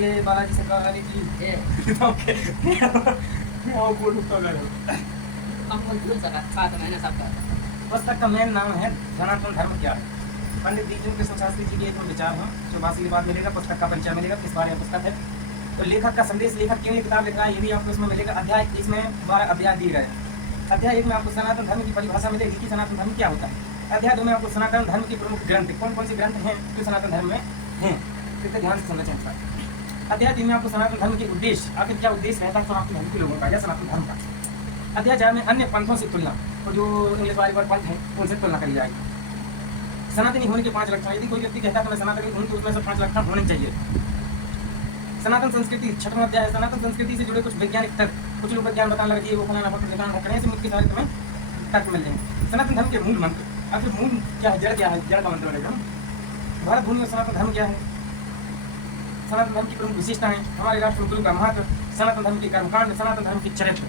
बोलिए बालाजी सरकार की पुस्तक का मेन नाम है सनातन धर्म क्या है। पंडित दीनदयाल कृष्ण शास्त्री जी के एक विचार हैं जो भाषी के बाद मिलेगा, पुस्तक का परिचय मिलेगा, किस बारे में पुस्तक है, तो लेखक का संदेश, लेखक क्यों ये किताब लिख रहा है ये भी आपको इसमें मिलेगा। अध्याय इसमें 12 अध्याय दिए गए हैं। अध्याय 1 में आपको सनातन धर्म की परिभाषा मिलेगी कि सनातन धर्म क्या होता है। अध्याय 2 में आपको सनातन धर्म के प्रमुख ग्रंथ कौन कौन से ग्रंथ हैं जो सनातन धर्म में हैं, इसे ध्यान से सुनना चाहिए। अध्याय 3 में आपको सनातन धर्म के उद्देश्य, आखिर क्या उद्देश्य रहता है सनातन धर्म के लोगों का या सनातन धर्म का। अध्याय 4 में अन्य पंथों से तुलना, और जो इंग्लिश वाले पंथ हैं उनसे तुलना करी जाएगी। सनातनी होने के 5 लक्षण, यदि कोई व्यक्ति कहता है कि मैं सनातनी हूँ तो उसमें से 5 लक्षण होने चाहिए। सनातन संस्कृति 6वां अध्याय है। सनातन संस्कृति से जुड़े कुछ वैज्ञानिक तर्क, कुछ लोग विज्ञान बताने लगे वो फलाना से मुख्य सारे तुम्हें तर्क मिल जाएंगे। सनातन धर्म के मूल मंत्र, आखिर मूल क्या है, जड़ क्या है, जड़ का मंत्र मिलेगा। भारत भूमि में सनातन धर्म क्या है, सनातन धर्म की प्रमुख विशेषताएं, हमारे राष्ट्र गुरु का महत्व, सनातन धर्म के कर्मकांड, सनातन धर्म के चरित्र,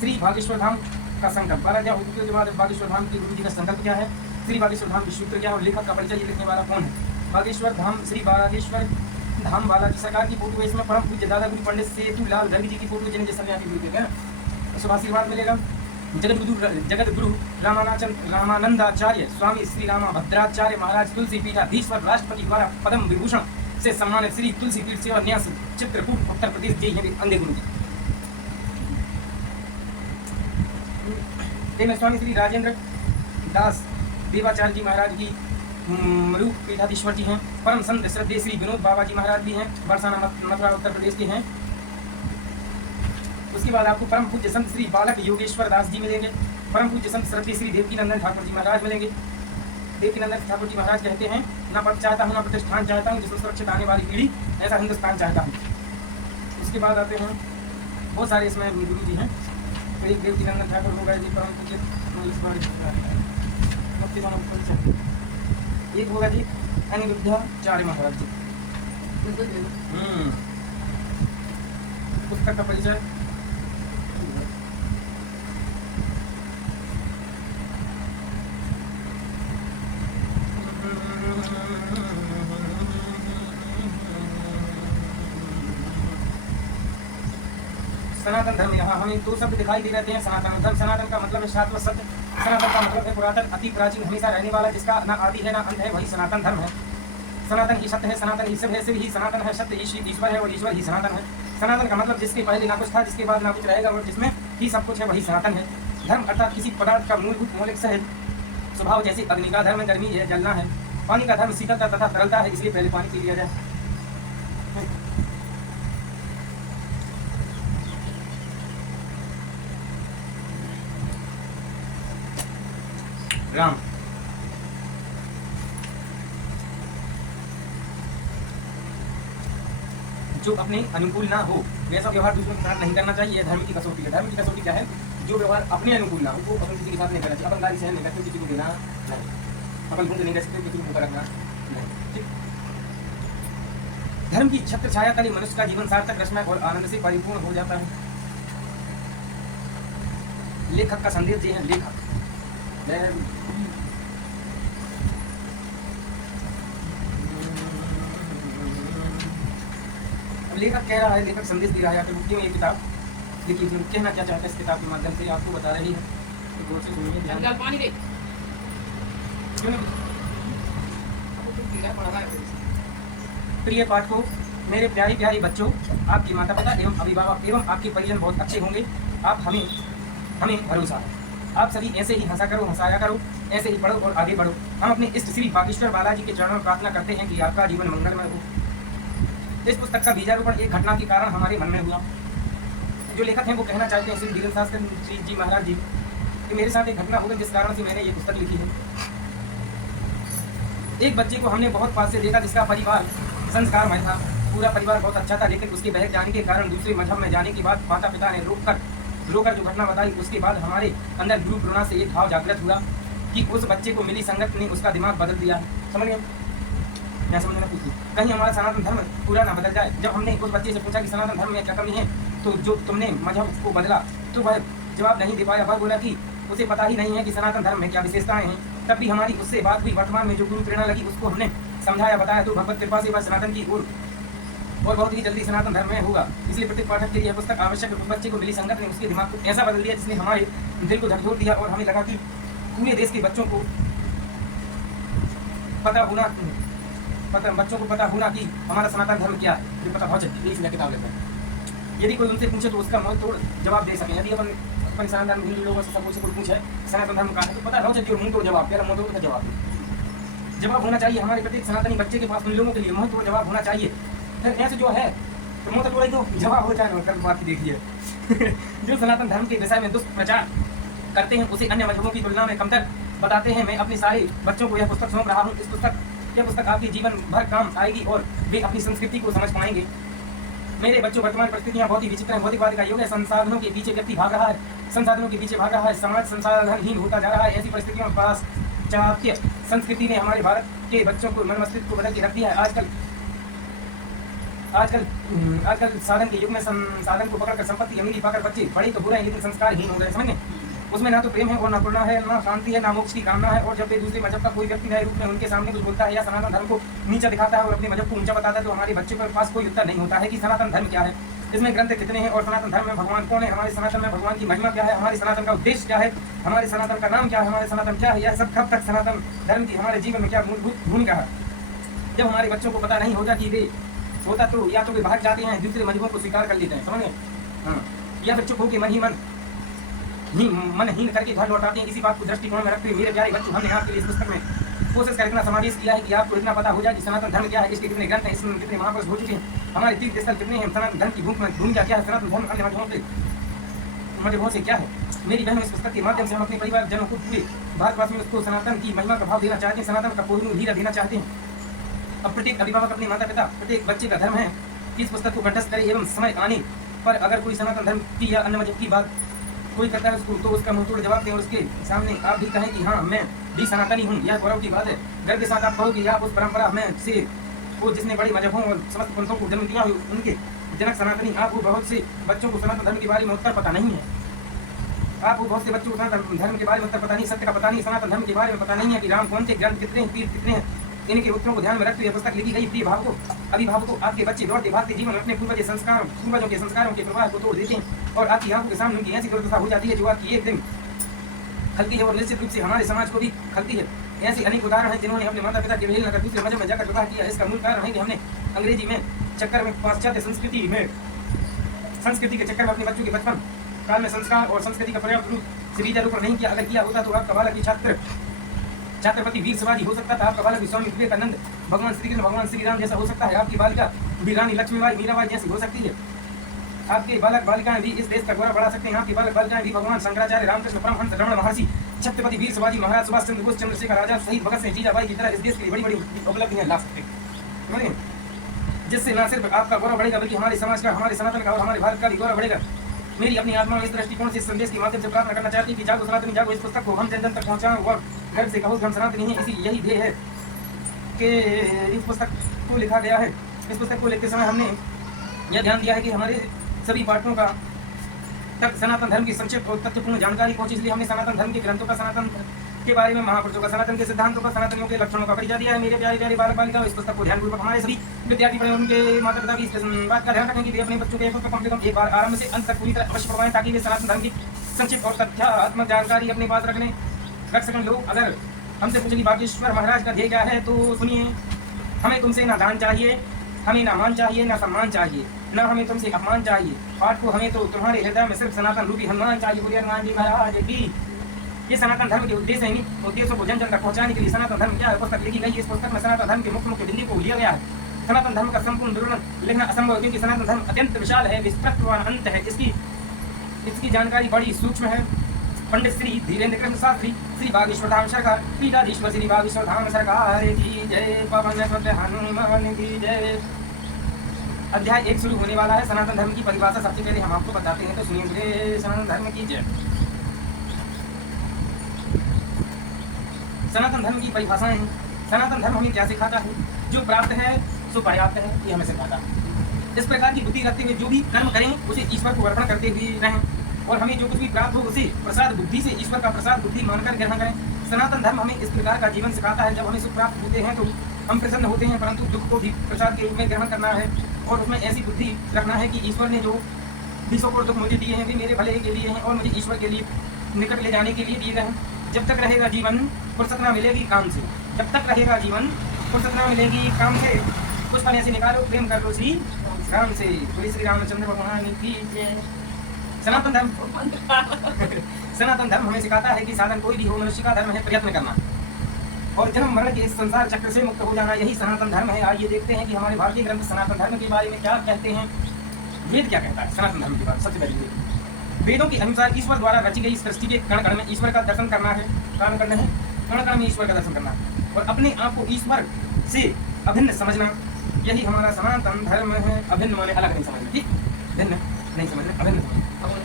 श्री बागेश्वर धाम का संकल्प, 12 अध्याय होने के बाद बागेश्वर धाम की गुरु जी का संकल्प क्या है, श्री बागेश्वर धाम की सूत्र क्या है और लेखक का परिचय, ये लिखने वाला कौन है। बागेश्वर धाम, श्री बागेश्वर धाम बालाजी सरकार की फोटो है इसमें। परम पूज्य दादा गुरु पंडित सेतुलाल गर्ग जी की फोटो, जिन्हें जैसा गुरु शुभ आशीर्वाद मिलेगा। जगत गुरु रामानंदाचार्य स्वामी श्री रामा भद्राचार्य महाराज तुलसी पीठाधीश्वर राष्ट्रपति द्वारा पद्म विभूषण से सम्मानित श्री तुलसी पीठ सेवा न्यास चित्रकूट उत्तर प्रदेश जी हैं अंधे गुरु जी। स्वामी श्री राजेंद्र दास देवाचार्य जी महाराज की मरूप पीठाधीश्वर जी हैं। परम संत श्रद्धेय श्री विनोद बाबा जी महाराज भी हैं, बरसाना मथुरा उत्तर प्रदेश के हैं। उसके बाद आपको परम पूज्य संत श्री बालक योगेश्वर दास जी मिलेंगे। परम पूज्य संत श्रद्धेय श्री देवकीनंदन ठाकुर जी महाराज मिलेंगे। देवकीनंदन ठाकुर जी महाराज कहते हैं, ना पद चाहता हूँ ना प्रतिष्ठान चाहता हूँ, जिसमें सुरक्षित आने वाली पीढ़ी ऐसा हिंदुस्तान चाहता हूँ। उसके बाद आते हैं बहुत सारे इसमें गुरु जी हैं, तो एक देवकीनंदन ठाकुर हो गए जी, परम पूज्य एक होगा जी अनिरुद्धाचार्य महाराज जी। पुस्तक का परिचय, सनातन धर्म, यहाँ हमें 2 शब्द दिखाई दे रहे हैं। सनातन धर्म, सनातन का मतलब है शाश्वत सत्य, सनातन का मतलब है पुरातन, अति प्राचीन, हमेशा रहने वाला, जिसका ना आदि है ना अंत है, वही सनातन धर्म है। सनातन ही सत्य है, सनातन ही शिव है, शिव ही सनातन है, सत्य ही ईश्वर है और ईश्वर ही सनातन है। सनातन का मतलब जिसके पहले ना कुछ था, जिसके बाद ना कुछ रहेगा और जिसमें ही सब कुछ है, वही सनातन है। धर्म अर्थात किसी पदार्थ का मूलभूत मौलिक सहज स्वभाव, जैसे अग्नि का धर्म गर्मी है, जलना है। पानी का धर्म शीतलता तथा तरलता है, इसलिए पहले पानी पी लिया जाए। राम, जो अपने अनुकूल ना हो वैसा व्यवहार दूसरों के साथ नहीं करना चाहिए। धर्म की कसौटी है। धर्म की कसौटी क्या है, जो व्यवहार अपने अनुकूल ना हो वो अपन किसी के साथ नहीं करना चाहिए। अपन गाली सहन नहीं करते, किसी को देना नहीं, अपन घूमते नहीं रह सकते, किसी को रखना नहीं। ठीक, धर्म की छत्र छाया तले मनुष्य का जीवन सार्थक, रसमय और आनंद से परिपूर्ण हो जाता है। लेखक का संदेश ये है, लेखक लेखक कह रहा है, लेखक संदेश दे रहा है कि ये किताब देखिए कहना क्या चाहता है इस किताब के माध्यम से आपको बता रही है, तो गौर से सुनिए। प्रिय पाठकों, मेरे प्यारी प्यारी बच्चों, आपकी माता पिता एवं अभिभावक एवं आपके परिजन बहुत अच्छे होंगे। आप हमें भरोसा है। आप सभी ऐसे ही हंसा करो, हंसाया करो, ऐसे ही पढ़ो और आगे बढ़ो। हम अपने इष्ट श्री बागेश्वर बालाजी के चरणों में प्रार्थना करते हैं कि आपका जीवन मंगलमय हो। इस पुस्तक का बीजारोपण एक घटना के कारण हमारे मन में हुआ। जो लेखक हैं वो कहना चाहते हैं श्री धीरेन्द्र शास्त्री जी महाराज जी कि मेरे साथ एक घटना हो गई जिस कारण से मैंने ये पुस्तक लिखी है। एक बच्चे को हमने बहुत पास से देखा जिसका परिवार संस्कारमय था, पूरा परिवार बहुत अच्छा था, लेकिन उसके बहक जाने के कारण दूसरे मजहब में जाने के बाद माता पिता ने रोककर जो घटना बताई, उसके बाद हमारे अंदर गुरु प्रेरणा से एक भाव जागृत हुआ कि उस बच्चे को मिली संगत ने उसका दिमाग बदल दिया। समझ गए? मैं समझना पूछती, कहीं हमारा सनातन धर्म पूरा ना बदल जाए। जब हमने उस बच्चे से पूछा कि सनातन धर्म में क्या कमी है, तो जो तुमने मजहब को बदला, तो वह जवाब नहीं दे पाया। वह बोला कि उसे पता ही नहीं है कि सनातन धर्म में क्या विशेषताएं हैं। तब भी हमारी उससे बात हुई। वर्तमान में जो गुरु प्रेरणा लगी उसको हमने समझाया, बताया, तो भगवत कृपा से वह सनातन की ओर और बहुत ही जल्दी सनातन धर्म में होगा। इसलिए प्रत्येक पाठक के लिए यह पुस्तक आवश्यक है। उस बच्चे को मिली संगत ने उसके दिमाग को ऐसा बदल दिया जिसने हमारे दिल को झकझोर दिया और हमें लगा कि पूरे देश के बच्चों को पता होना कि हमारा सनातन धर्म क्या है, ये पता बहुत जल्दी इसलिए किताब लेते हैं। यदि कोई उनसे पूछे तो उसका मुंह तोड़ जवाब दे सकें। यदि अपन सनातन धर्म हिंदू लोगों से सब कोई पूछे सनातन धर्म का है तो पता बहुत जल्दी मुंह तोड़ जवाब, मेरा मुंह तोड़ का जवाब होना चाहिए हमारे प्रत्येक सनातनी बच्चे के पास। उन लोगों के लिए मुंह तोड़ जवाब होना चाहिए। फिर ऐसे जो है तो मुंह तोड़ तो जवाब हो जाए कर बात देखिए। जो सनातन धर्म के विषय में दुष्प्रचार करते हैं उसे अन्य मजहबों की तुलना में कमतर बताते हैं। मैं अपने सारे बच्चों को यह पुस्तक सौंप रहा हूँ। यह पुस्तक आपके जीवन भर काम आएगी और वे अपनी संस्कृति को समझ पाएंगे। मेरे बच्चों, वर्तमान परिस्थितियाँ बहुत ही विचित्र हैं। भौतिकवाद का युग है। संसाधनों के पीछे व्यक्ति भाग रहा है। समाज संसाधनहीन होता जा रहा है। ऐसी परिस्थितियों में पाश्चात्य संस्कृति ने हमारे भारत के बच्चों को मन मस्तिष्क को बदल के रख दिया है। आजकल साधन के युग में साधन को पकड़कर संपत्ति अमीरी पाकर बच्चे बड़े तो बुरे हैं लेकिन संस्कारहीन हो गए। समझने उसमें ना तो प्रेम है और ना करुणा है, ना शांति है, ना मोक्ष की कामना है। और जब भी दूसरे मजहब का कोई व्यक्ति नए रूप में उनके सामने कुछ बोलता है या सनातन धर्म को नीचा दिखाता है और अपने मजहब को ऊंचा बताता है तो हमारे बच्चों के पास कोई उत्तर नहीं होता है कि सनातन धर्म क्या है, इसमें ग्रंथ कितने हैं और सनातन धर्म में भगवान कौन है, हमारे सनातन में भगवान की महिमा क्या है, हमारे सनातन का उद्देश्य क्या है, हमारे सनातन का नाम क्या है, हमारे सनातन क्या है, यह सब कब तक सनातन धर्म की हमारे जीवन में क्या मूलभूत भूमिका है। जब हमारे बच्चों को पता नहीं होता कि वे होता तो या तो वे भाग जाते हैं, दूसरे मजहबों को स्वीकार कर लेते हैं। समझे? हाँ, या फिर चुप होकर मनहीन करके घर लौटाते हैं। इसी बात को दृष्टिकोण में रखते हुए मेरे प्यारे बच्चों, हमने आपके लिए इस पुस्तक में कोशिश कर इतना समावेश किया है कि आपको इतना पता हो जाए कि सनातन धर्म क्या है, इसके कितने ग्रंथ हैं, इसमें कितने महापुरुष हो चुके हैं, हमारे तीर्थ स्थल कितने हैं, सनातन धर्म की भूमिका क्या है, सनातन धर्म अन्य मजहबों से क्या है। मेरी बहनों, इस पुस्तक के माध्यम से हम अपने परिवार जनों को पूरे भारतवासियों को सनातन की महिमा का भाव देना चाहते हैं, सनातन का कोहिनूर हीरा देना चाहते हैं। अब प्रत्येक अभिभावक अपने माता पिता प्रत्येक बच्चे का धर्म है कि इस पुस्तक को कंठस्थ करे एवं समय आने पर अगर कोई सनातन धर्म की या अन्य मजहब की बात कोई करता है उसको तो उसका मुंह तोड़ जवाब दें और उसके सामने आप भी कहें कि हाँ मैं भी सनातनी हूँ। यह गौरव की बात है। गर्व के साथ आप कहो कि आप उस परंपरा में से वो जिसने बड़े मजहबों और समस्त पंथों को जन्म दिया उनके जनक सनातनी। आपको बहुत से बच्चों को सनातन धर्म के बारे में उत्तर पता नहीं है। आपको बहुत से बच्चों को सनातन धर्म के बारे में उत्तर पता नहीं, सत्य का पता नहीं, सनातन धर्म के बारे में पता नहीं है कि राम कौन थे, ग्रंथ कितने हैं, तीर्थ कितने हैं। इनके उत्तरों को ध्यान में रखते हुए पुस्तक लिखी गई। प्रिय अभिभावकों, आपके बच्चे दौड़ते भागते जीवन में अपने पूर्वजों के संस्कारों के प्रवाह को तोड़ देते हैं और आपकी आंखों के सामने उनकी ऐसी दुर्दशा हो जाती है जो आपकी एक दिन खलती है और निश्चित रूप से हमारे समाज को भी खलती है। ऐसे अनेक उदाहरण हैं जिन्होंने अपने माता पिता के मेल नगर दूसरे मजहब में जाकर विवाह किया। इसका मूल कारण है कि हमने अंग्रेजी में चक्कर में पाश्चात्य संस्कृति के चक्कर में अपने बच्चों के बचपन काल में संस्कार और संस्कृति का पर्याप्त रूप से बीजारोपण नहीं किया। अगर किया होता तो आपका बालक भी छत्रपति वीर शिवाजी हो सकता था, आपका बालक भी स्वामी विवेकानंद, भगवान श्री कृष्ण, भगवान श्री राम जैसा हो सकता है, आपकी बालिका भी रानी लक्ष्मीबाई मीराबाई जैसी हो सकती है। आपके बालक बालिकाएं भी इस देश का गौरव बढ़ा सकते हैं। आपकी बालक बालिकाएं भी भगवान शंकराचार्य, रामकृष्ण परमहंस, रमण महर्षि, छत्रपति वीर शिवाजी महाराज, सुभाष चंद्र बोस, चंद्रशेखर आजाद, शहीद भगत सिंह, जीजाबाई की तरह इस देश के लिए बड़ी बड़ी उपलब्धियां ला सकते हैं, जिससे न सिर्फ आपका गौरव बढ़ेगा बल्कि हमारे समाज का, हमारे सनातन का और हमारे भारत का भी गौरव बढ़ेगा। मेरी अपनी आत्मा में इस दृष्टिकोण से संदेश के माध्यम से प्रार्थना करना चाहती है कि जागो सनातनी जागो। इस पुस्तक को हम जन जन तक पहुँचाएं और घर से कहो हम सनातनी हैं। इसी यही ध्येय है कि इस पुस्तक को लिखा गया है। इस पुस्तक को लिखते समय हमने यह ध्यान दिया है कि हमारे सभी पाठकों का तक सनातन धर्म की संक्षिप्त और तथ्यपूर्ण जानकारी पहुंची। इसलिए हमने सनातन धर्म के ग्रंथों का, सनातन के बारे में, महापुरुषों का, सनातन के सिद्धांतों का, सनातनियों के लक्षणों का परिचय दिया है। मेरे प्यारे प्यारे बालक बालिका, इस पुस्तक को ध्यानपूर्वक हमारे सभी विद्यार्थी पढ़ें। उनके माता पिता भी इस बात का ध्यान रखें कि वे अपने बच्चों के पुस्तक कम से कम एक बार आरंभ से अंत तक पूरी तरह अवश्य पढ़वाएं ताकि वे सनातन धर्म की संक्षिप्त और तथ्यात्मक जानकारी अपने पास रख सकें। लोग अगर हमसे पूछे कि बागेश्वर महाराज का ध्येय क्या है तो सुनिए, हमें तुमसे ना दान चाहिए, हमें ना मान चाहिए, ना सम्मान चाहिए, ना हमें तुमसे अपमान चाहिए। पाठ को हमें तो तुम्हारे हृदय में सिर्फ सनातन रूपी हनुमान चाहिए। बोलिए हनुमान जी महाराज की। ये सनातन धर्म के उद्देश्य है। उद्देश्यों को जन जन तक पहुंचाने के लिए सनातन धर्म क्या है पुस्तक लिखी गई। इस पुस्तक में सनातन धर्म के मुख्य बिंदु को लिया गया है। सनातन धर्म का संपूर्ण विवरण लिखना असंभव है क्योंकि सनातन धर्म अत्यंत विशाल है, विस्तृत व अनंत है। इसकी जानकारी बड़ी सूक्ष्म है। पंडित श्री धीरेन्द्र कृष्ण शास्त्री, श्री बागेश्वर धाम सरकार, पीठाधीश्वर श्री बागेश्वर धाम सरकार की जय। पवन सुत हनुमान की जय। अध्याय 1 शुरू होने वाला है। सनातन धर्म की परिभाषा सबसे पहले हम आपको बताते हैं तो सुनिए। सनातन धर्म की जय। सनातन धर्म की परिभाषाएं हैं। सनातन धर्म हमें क्या सिखाता है? जो प्राप्त है सो पर्याप्त है, ये हमें सिखाता है। इस प्रकार की बुद्धि रखते हुए जो भी कर्म करें उसे ईश्वर को अर्पण करते हुए रहें और हमें जो कुछ भी प्राप्त हो उसे प्रसाद बुद्धि से, ईश्वर का प्रसाद बुद्धि मानकर ग्रहण करें। सनातन धर्म हमें इस प्रकार का जीवन सिखाता है। जब हमें सुख प्राप्त होते हैं तो हम प्रसन्न होते हैं, परंतु दुख को भी प्रसाद के रूप में ग्रहण करना है। और उसमें ऐसी बुद्धि रखना है कि ईश्वर ने जो विश्व को दुख मुझे दिए हैं वे मेरे भले के लिए हैं और मुझे ईश्वर के लिए निकट ले जाने के लिए दिए गए हैं। जब तक रहेगा जीवन फुर्सत ना मिलेगी काम से, जब तक रहेगा जीवन फुर्सत ना मिलेगी काम से, कुछ पल ऐसे निकालो प्रेम कर लो श्री राम से। बोले श्री रामचंद्र भगवान की जय। सनातन धर्म सनातन धर्म हमें सिखाता है कि साधन कोई भी हो, मनुष्य का धर्म है प्रयत्न करना और जन्म मरण के इस संसार चक्र से मुक्त हो जाना, यही सनातन धर्म है। आइए देखते हैं कि हमारे भारतीय ग्रंथ सनातन धर्म के बारे में क्या कहते हैं। वेद क्या कहता है सनातन धर्म के बारे में? सबसे पहले वेदों के अनुसार ईश्वर द्वारा रची गई सृष्टि के कण कण में ईश्वर का दर्शन करना है। काम करना है, कण कण में ईश्वर का दर्शन करना है और अपने आप को ईश्वर से अभिन्न समझना, यही हमारा सनातन धर्म है। अभिन्न माने अलग नहीं समझना, ठीक, भिन्न नहीं समझना, अभिन्न समझना,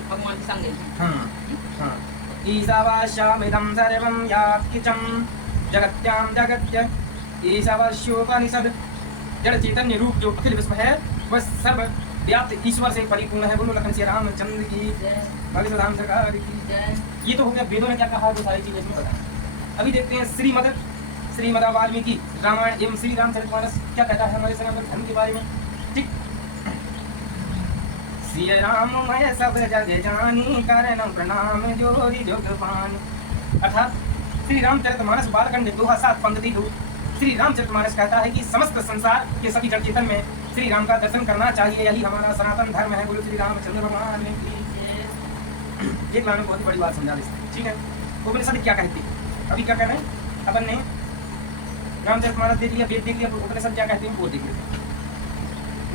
भगवान के संग। हाँ हाँ। ईशावास्यामिदं सर्वं यात्किचं जगत्यां जगत्य ईशावास्योपनिषद। जड़ चैतन्य रूप जो अखिल विश्व है वह सर्व व्याप्त ईश्वर से परिपूर्ण है। बोलो लखन श्री रामचंद्र की भगवत राम सरकार की। ये तो हो गया वेदों ने क्या कहा, वो सारी चीजें इसमें बताएं। अभी देखते हैं श्रीमद् वाल्मीकि रामायण एवं श्री रामचरितमानस क्या कहता है हमारे सनातन धर्म के बारे में, ठीक। श्री राम मैं सब जग जानी करण प्रणाम जोरी जोग पानी। अर्थात श्री रामचरितमानस बालखंड 2:7 पंक्ति 2। श्री रामचरितमानस कहता है कि समस्त संसार के सभी जड़ चेतन में श्री राम का दर्शन करना चाहिए, यही हमारा सनातन धर्म है। बोलो श्री रामचंद्र भगवान की। एक लाने बहुत ही बड़ी बात समझा देते, ठीक है। उपनिषद क्या कहते हैं, अभी क्या कह रहे हैं अपन ने रामचरितमानस देख लिया, वेद देख लिया, उपनिषद क्या कहते हैं वो देख लिया।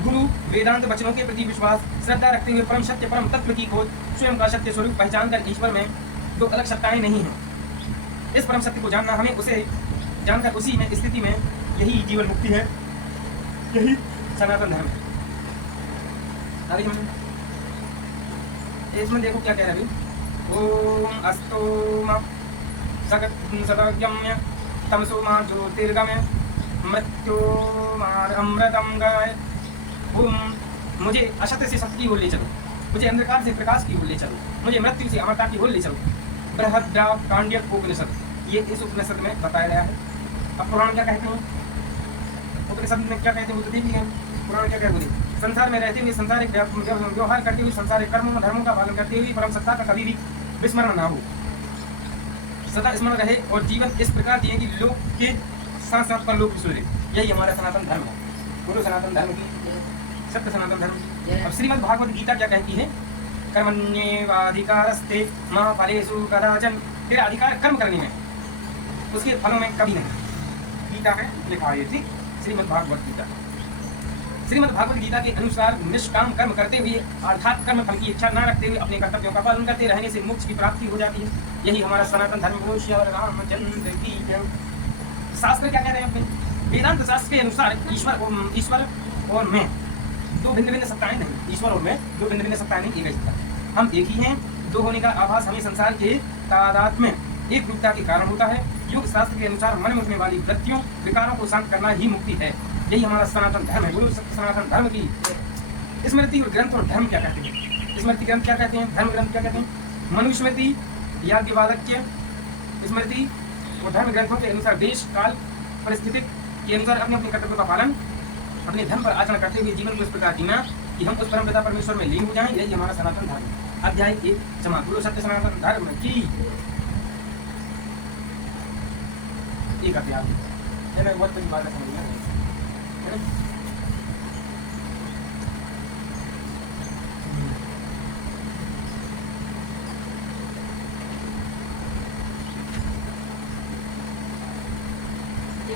गुरु वेदांत वचनों के प्रति विश्वास श्रद्धा रखते हुए परम सत्य परम तत्व की खोज, स्वयं का सत्य स्वरूप पहचान कर ईश्वर में दो अलग सत्ताएं नहीं हैं, इस परम सत्य को जानना, हमें उसे जानकर उसी में स्थिति में यही जीवन मुक्ति है, यही सनातन धर्म है। आगे इसमें देखो क्या कह रहे हैं। ओम अस्तोम सदव्यम्य तमसो मा ज्योतिर्गमय मृत्योमार अमृतम गय। ओम मुझे असत्य से सत्य की ओर ले चलो, मुझे अंधकार से प्रकाश की ओर ले चलो, मुझे मृत्यु से अमरता की ओर ले चलो। बृहद्राकांड्यक उपनिषद, ये इस उपनिषद में बताया गया है। अब पुराण क्या कहते हैं, उपनिषद में क्या कहते हैं वो तो देखिए। पुराण क्या कहते हैं, संसार में रहते हुए संसारिक व्यवहार करते हुए संसारिक कर्मों धर्मों का पालन करते हुए परम सत्ता का कभी भी विस्मरण ना हो, सदा स्मरण रहे और जीवन इस प्रकार जिए कि लोग के साथ साथ पर लोग सुधरे, यही हमारा सनातन धर्म है। बोलो सनातन धर्म की, सत्य सनातन धर्म। अब श्रीमद् भागवत गीता क्या कहती है, कर्मण्येवाधिकारस्ते मा फलेषु कदाचन। तेरा अधिकार कर्म करने में, उसके फलों में कभी नहीं। गीता है लिखा है, ठीक, श्रीमद् भागवत गीता। श्रीमद् भागवत गीता के अनुसार निष्काम कर्म करते हुए अर्थात कर्म फल की इच्छा न रखते हुए अपने कर्तव्यों का पालन करते रहने से मोक्ष की प्राप्ति हो जाती है, यही हमारा सनातन धर्म। बोलो श्री रामचंद्र की जय। शास्त्र क्या कह रहे हैं अपने, वेदांत शास्त्र के अनुसार ईश्वर और मैं दो भिन्न भिन्न सत्ताएं नहीं, ईश्वर और मैं दो भिन्न भिन्न सत्ताएं नहीं, एक ही सत्ता। हम एक ही हैं, दो होने का आभास हमें संसार के तादात्म्य एक रूपता के कारण होता है। योग शास्त्र के अनुसार मन में उठने वाली वृत्तियों विकारों को शांत करना ही मुक्ति है, यही हमारा सनातन धर्म है। बोलो सनातन धर्म की। स्मृति और ग्रंथ और धर्म क्या कहते हैं, स्मृति ग्रंथ क्या कहते हैं, धर्म ग्रंथ क्या कहते हैं। मनुस्मृति याज्ञवल्क्य स्मृति और धर्म ग्रंथों के अनुसार देश काल परिस्थिति के अनुसार अपने अपने कर्तव्यों का पालन, अपने धर्म पर आचरण करते हुए जीवन को इस प्रकार जीना कि हम उस परम पिता परमेश्वर में लीन हो जाएं, यही हमारा सनातन धर्म है। अध्याय 1 समाप्त। बोलो सत्य सनातन धर्म की। एक अध्याय है ना, बहुत बड़ी बात है, समझ में है ना।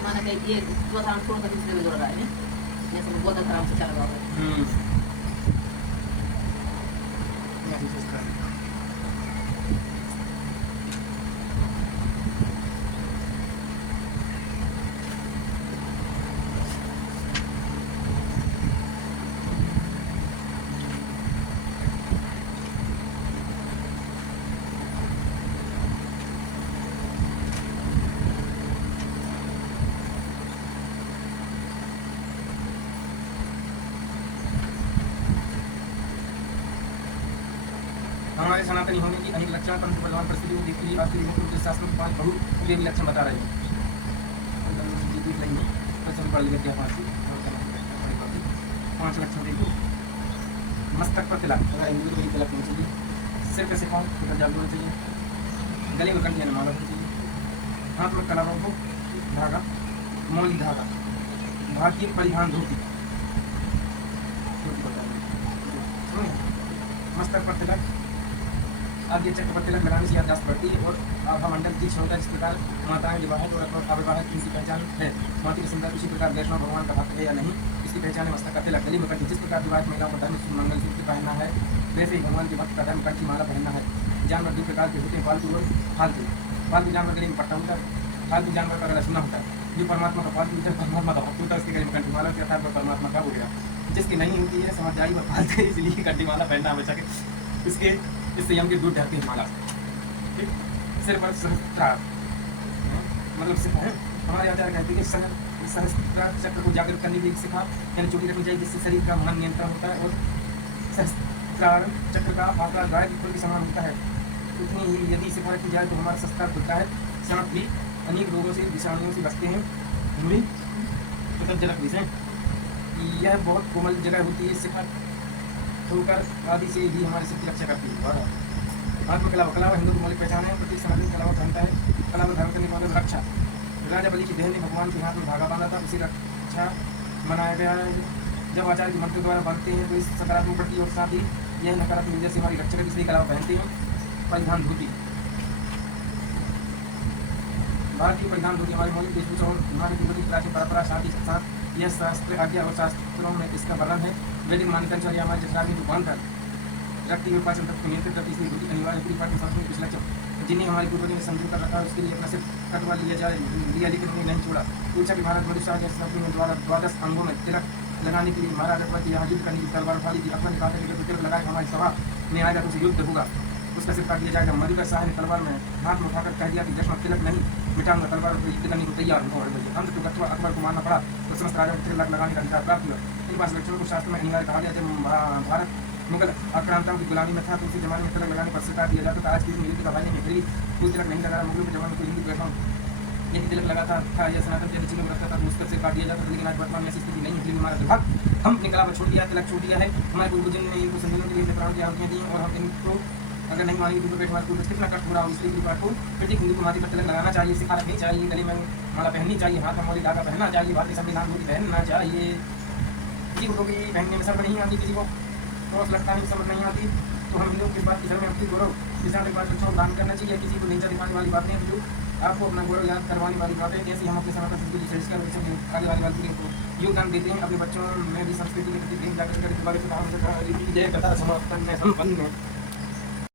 माना कि ये स्वतंत्र छोड़ कर दूसरे में जोड़ रहा है ना, जैसे बहुत आराम से चल रहा है। हमारे सनातनी होने की अनेक लक्षण परंतु वर्तमान परिस्थिति को देखते हुए आपके मुख्य रूप से शास्त्रों के 5 बहुत भी लक्षण बता रहे हैं। 5 लक्षण देखो। मस्तक पर तिलक, अगर हिंदू तो वही तिलक होना चाहिए। सिर पे सिखाओ तो जादू होना चाहिए। गले में कंठी माला होनी चाहिए। हाथ में कलावा को धागा, मौली धागा, भारतीय परिधान धोती, मस्तक पर तिलक, आगे चक्र पर तिलक लगाने से याददाश्त बढ़ती है और आभा मंडल की क्षमता जिस प्रकार माताएं विवाहित और अविवाहित इनकी पहचान है। माता की सुंदर उसी प्रकार वैष्णव भगवान का भक्त है या नहीं, इसकी पहचान है मस्तक का तिलक। गली में कंठी, जिस प्रकार विवाहित महिलाओं को धर्म मंगलसूत्र पहनना है, वैसे ही भगवान के भक्त का धर्म कंठी माला पहनना है। जानवर दो प्रकार के होते हैं, पालतू और फालतू। पालतू जानवर गले में पट्टा होता है, फालतू जानवर का गला सुना होता है। जो परमात्मा का पालतू होता है, परमात्मा का भक्त होता है, उसके गले में कंठी माला होती है, अर्थात वह परमात्मा का होगा। जिसकी नहीं होती है समझ जाई वह फालतू है, इसलिए कंठी माला पहनना हमेशा के इसके इससे यम के दूर ढकती है माला से। ठीक, सिर पर सहस्त्रार, मतलब सिर है। हमारे आचार्य कहते हैं कि सहस्त्रार चक्र को जागृत करने की सिखा, यानी चोटी रखनी चाहिए, जिससे शरीर का मन नियंत्रण होता है और सहस्त्रार चक्र का आकार गाय के फूल के समान होता है। उतनी ही यदि इसे रखी जाए तो हमारा सहस्त्रार खुलता है। सांप भी अनेक रोगों से, विषाणुओं से बचते हैं। मुड़ी जलक विषय, यह बहुत कोमल जगह होती है। शिखा ठोकर आदि से भी हमारे सिर की रक्षा करती है। हाथ में कलावा, कलावा हिंदू की मौलिक पहचान है। प्रत्येक समाज में कलावा पहनता है। कलावा धारण करने का मतलब रक्षा। राजा बलि की बहन ने भगवान के हाथ में धागा बांधा था, उसी रक्षा मनाया गया है। जब आचार्य के मंत्र द्वारा बांधते हैं तो इस सकारात्मक प्रति और साथ ही यह नकारात्मक ऊर्जा से हमारी रक्षा करती, इसलिए कलावा पहनते हैं। परिधान धोती, भारतीय परिधान धोती हमारी मौलिक वेशभूषा और हमारी तिब्बती प्राचीन परंपरा, साथ ही साथ यह शास्त्र आज्ञा और शास्त्रों में इसका वर्णन है। वैदिक मान्यता अनुसार हमारे जठराग्नि को बांधकर रक्ति में पाचन तत्व को नियंत्रित करती, इसलिए धोती अनिवार्य पूरी पाठ्य शास्त्र में कुछ लक्षण जिन्हें हमारी पूर्वजों ने संजो कर रखा है, उसके लिए अपना सिर्फ कटवा लिया लेकिन उन्हें नहीं छोड़ा। पूछा कि भारत मनुष्य के द्वारा 12 अंगों में तिलक लगाने के लिए महाराज अकबर की यहाँ युद्ध करने की तलवार उठा ली थी। अकबर ने कहा था कि तिलक लगाए हमारी सभा में आएगा तो उसे युद्ध होगा, उसका सिर काट दिया जाएगा। मधुकर शाह ने तलवार में हाथ में उठाकर कह दिया कि जश्न तिलक नहीं मिटाऊंगा, तलवार पर युद्ध करने को तैयार हो। अंत तो अकबर को मानना पड़ा तो समस्त राजा को तिलक लगाने का अधिकार प्राप्त हुआ। इन 5 लक्षणों को शास्त्र में अनिवार्य कहा गया। जब भारत मुगल आक्रांताओं की गुलामी में था तो उसी जमाने में तिलक लगाने पर सिर काट दिया जाता था। आज की युद्ध का भाई नहीं, फिर भी कोई तिलक नहीं लगा रहा। मुगलों के जमाने में कोई हिंदू बैठा यदि तिलक लगाता था या सनातन यदि चिन्ह रखता था तो उसका सिर काट दिया जाता था। लेकिन आज वर्तमान में ऐसी स्थिति नहीं है, इसलिए हमारा दुर्भाग्य हम अपनी कला पर छोड़ दिया, तिलक छोड़ दिया है। हमारे पूर्वजों ने इनको संजोने के लिए प्राण की आहुतियां दी और हम इनको अगर नहीं मानेंगे तो पेट हमारे पूर्वज कितना कष्ट हो रहा हो। इसलिए पाठ को प्रत्येक हिंदू को माथे पर तिलक लगाना चाहिए, सिखा रखनी चाहिए, गले में माला पहननी चाहिए, हाथ में मौलिक धागा पहनना चाहिए, भारतीय संविधान धोती पहनना चाहिए। किसी को टोपी पहनने में शर्म नहीं आती, किसी को क्रॉस लटकाने में शर्म नहीं आती, तो हम हिंदू किस बात की शर्म आती? गौरव किसान के बाद बच्चों को दान करना चाहिए। किसी को नीचा दिखाने वाली बात नहीं है, जो आपको अपना गौरव याद करवाने वाली बात है। जैसे हम अपने सनातन संस्कृति संस्कार आगे वाली बात को योगदान देते हैं, अपने बच्चों में भी संस्कृति के प्रति प्रेम जागृत करने के बारे में जय कथा समापन में संपन्न है।